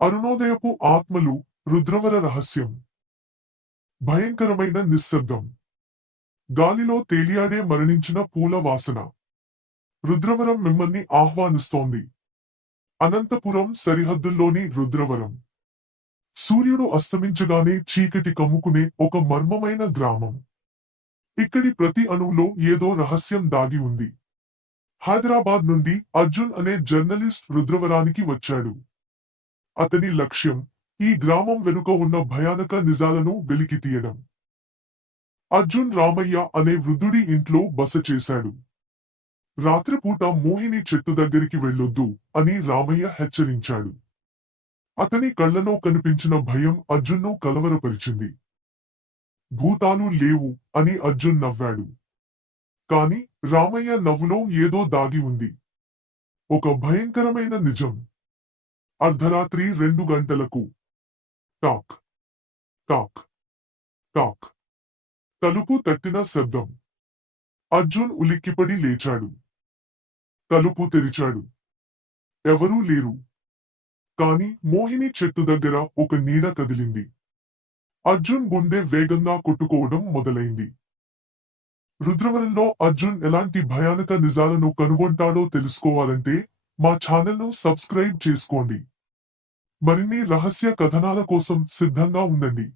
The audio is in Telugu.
అరుణోదయపు ఆత్మలు రుద్రవర రహస్యం. భయంకరమైన నిశ్శబ్దం. గాలిలో తేలియాడే మరణించిన పూల వాసన. రుద్రవరం మిమ్మల్ని ఆహ్వానిస్తోంది. అనంతపురం సరిహద్దుల్లోని రుద్రవరం. సూర్యుడు అస్తమించగానే చీకటి కమ్ముకునే ఒక మర్మమైన గ్రామం. ఇక్కడి ప్రతి అణువులో ఏదో రహస్యం దాగి ఉంది. హైదరాబాద్ నుండి అర్జున్ అనే జర్నలిస్ట్ రుద్రవరానికి వచ్చాడు. అతని లక్ష్యం ఈ గ్రామం వెనుక ఉన్న భయానక నిజాలను వెలికితీయడం. అర్జున్ రామయ్య అనే వృద్ధుడి ఇంట్లో బస చేశాడు. రాత్రిపూట మోహిని చెట్టు దగ్గరికి వెళ్ళొద్దు అని రామయ్య హెచ్చరించాడు. అతని కళ్ళలో కనిపించిన భయం అర్జున్ను కలవరపరిచింది. భూతాలు లేవు అని అర్జున్ నవ్వాడు. కాని రామయ్య నవ్వులో ఏదో దాగి ఉంది. ఒక భయంకరమైన నిజం. అర్ధరాత్రి రెండు గంటలకు. టాక్. టాక్. టాక్. తలుపు తట్టిన శబ్దం. అర్జున్ ఉలిక్కిపడి లేచాడు. తలుపు తెరిచాడు. ఎవరూ లేరు. కాని మోహిని చెట్టు దగ్గర ఒక నీడ కదిలింది. అర్జున్ గుండె వేగంగా కొట్టుకోవడం మొదలైంది. రుద్రవరంలో అర్జున్ ఎలాంటి భయానక నిజాలను కనుగొంటాడో తెలుసుకోవాలంటే మా ఛానల్ను సబ్స్క్రైబ్ చేసుకోండి. మరిన్ని రహస్య కథనాల కోసం సిద్ధంగా ఉండండి.